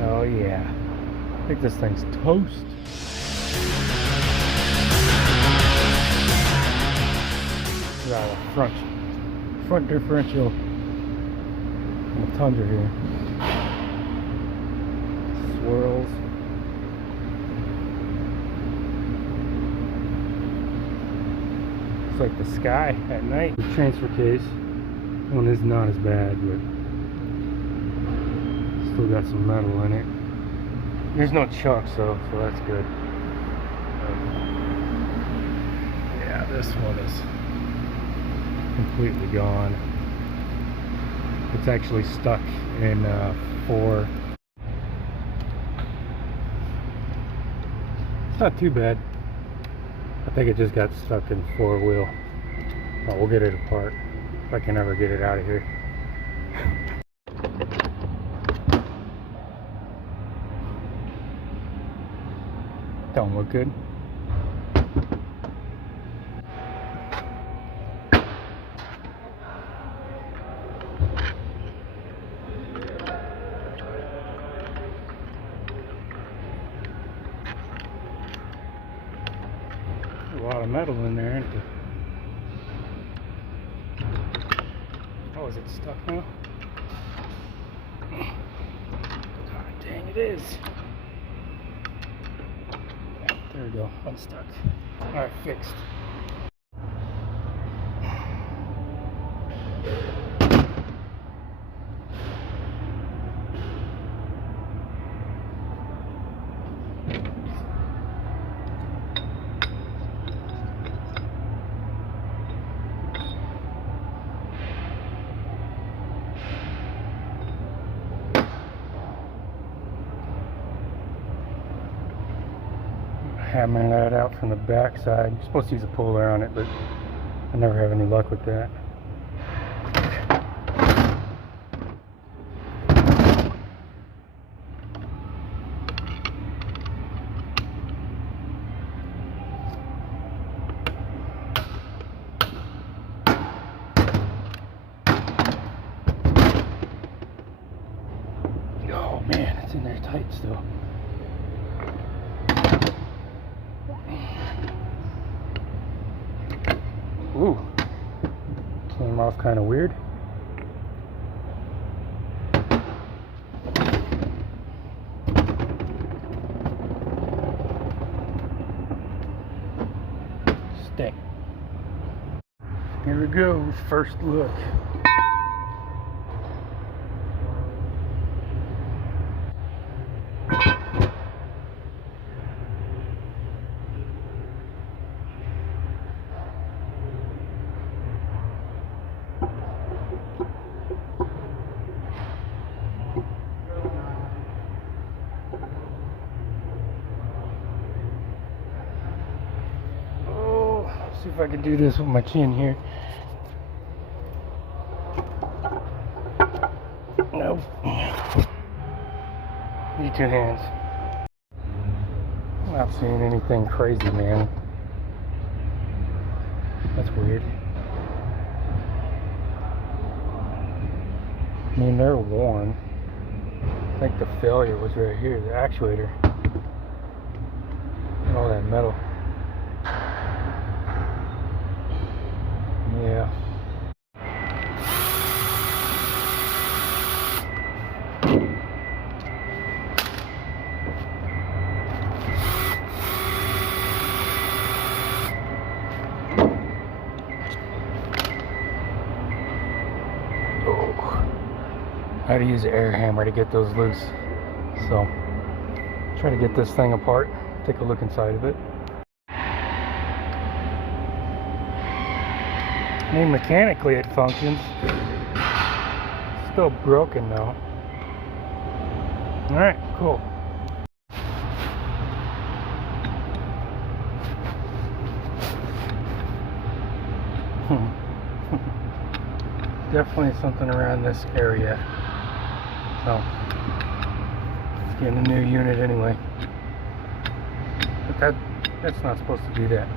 Oh yeah. I think this thing's toast. Got a front differential in the Tundra here. Swirls. It's like the sky at night. The transfer case one is not as bad, but still got some metal in it. There's no chunks though, so that's good. Yeah, this one is completely gone. It's actually stuck in 4. It's not too bad. I think it just got stuck in 4-wheel. But we'll get it apart if I can ever get it out of here. Don't look good. A lot of metal in there, isn't there? Oh, is it stuck now? God dang, it is. There we go, unstuck. Alright, fixed. Hammering that out from the back side. You're supposed to use a puller on it, but I never have any luck with that. Oh man, it's in there tight still. Ooh, came off kind of weird. Stink. Here we go, first look. See if I can do this with my chin here. Nope. Need 2 hands. I'm not seeing anything crazy, man. That's weird. I mean, they're worn. I think the failure was right here, the actuator. And all that metal. Yeah. Oh. I had to use an air hammer to get those loose. So, try to get this thing apart, take a look inside of it. I mean, mechanically it functions. Still broken though. Alright, cool. Definitely something around this area. So, getting a new unit anyway. But that's not supposed to do that.